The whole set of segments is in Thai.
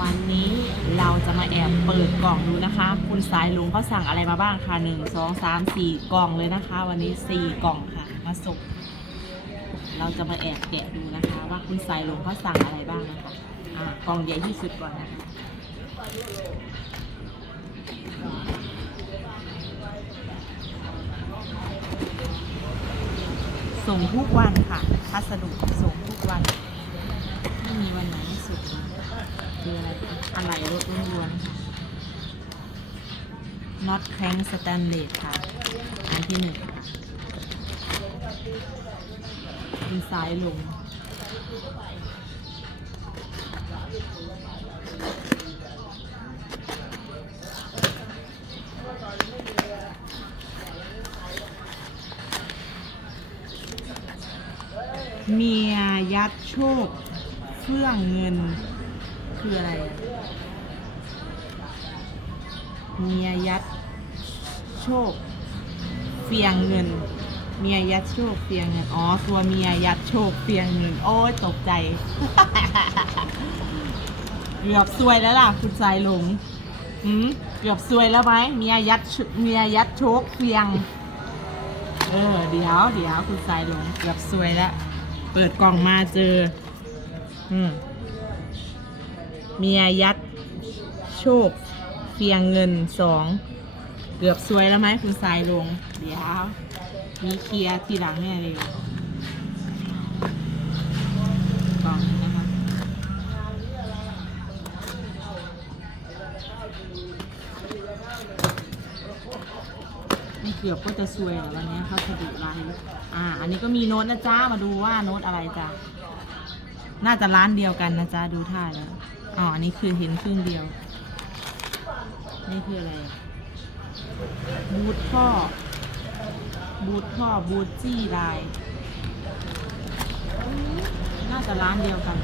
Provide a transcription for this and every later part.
วันนี้เราจะมาแอบเปิดกล่องดูนะคะ คุณสายลุงเขาสั่งอะไรมาบ้างคะหนึ่งสองสามสี่กล่องเลยนะคะ วันนี้สี่กล่องค่ะ มาส่งเราจะมาแอบแกะดูนะคะ ว่าคุณสายลุงเขาสั่งอะไรบ้างนะคะอ่ากล่องใหญ่ที่สุดก่อนนะคะส่งทุกวันค่ะพัสดุส่งทุกวันไม่มีวันไหนไม่สุดเลยคือ อะไรอะไรรถล้วนๆค่ะน็อตแครงสแตนเลสค่ะ อันที่หนึ่งค่ะเป็นสายลมเมียยัดโชคเฟื่องเงิน คืออะไรเมียยัดโชค เฟียงเงิน เมียยัดโชคเฟียงเงิน อ๋อ ตัวเมียยัดโชคเฟียงเงิน โอ้ยตกใจ เกือบซวยแล้วล่ะ คุณสายหลงหืมเกือบซวยแล้วไหมเมียยัดเมียยัดโชคเฟียง เออ เดี๋ยว เดี๋ยว คุณสายหลง เกือบซวยแล้ว เปิดกล่องมาเจอ อืม เมียยัดโชคเฟียงเงินสองเกือบซวยแล้วไหมคุณสายลง เดี๋ยว มีเคลียร์ทีหลังแน่เลยกล่องนี้นะคะนี่เกือบก็จะซวยแล้ววันนี้พัสดุลายอ่า อันนี้ก็มีโน้ตนะจ๊ะมาดูว่าโน้ตอะไรจ้ะ น่าจะร้านเดียวกันนะจ๊ะ ดูท่าแล้วอ๋ออันนี้คือเห็นครึ่งเดียว นี่คืออะไร บูทท่อบูทท่อบูทจี้ลาย น่าจะร้านเดียวกัน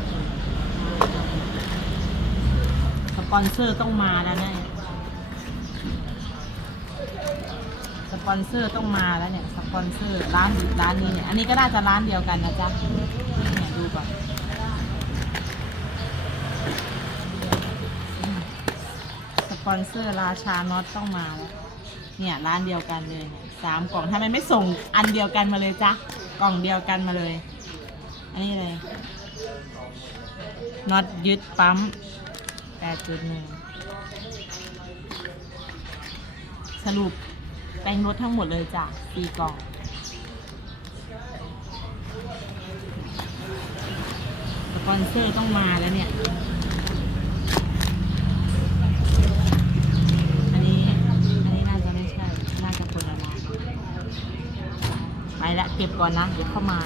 สปอนเซอร์ต้องมาแล้วเนี่ยสปอนเซอร์ต้องมาแล้วเนี่ย สปอนเซอร์ร้านร้านนี้เนี่ย อันนี้ก็น่าจะร้านเดียวกันนะจ๊ะเนี่ยดูก่อน ส ปอนเซอร์ราชาน็อตต้องมาเนี่ยร้านเดียวกันเลยสามกล่องทำไมไม่ส่งอันเดียวกันมาเลยจ๊ะกล่องเดียวกันมาเลย อันนี้เลยน็อตยึดปั๊มแปดจุดหนึ่งสรุปแปลงรถทั้งหมดเลยจ้ะสี่กล่องสปอนเซอร์ต้องมาแล้วเนี่ย อันนี้ อันนี้น่าจะ ไม่ใช่น่าจะคนละร้านไปละเก็บก่อนนะ เดี๋ยวเข้ามา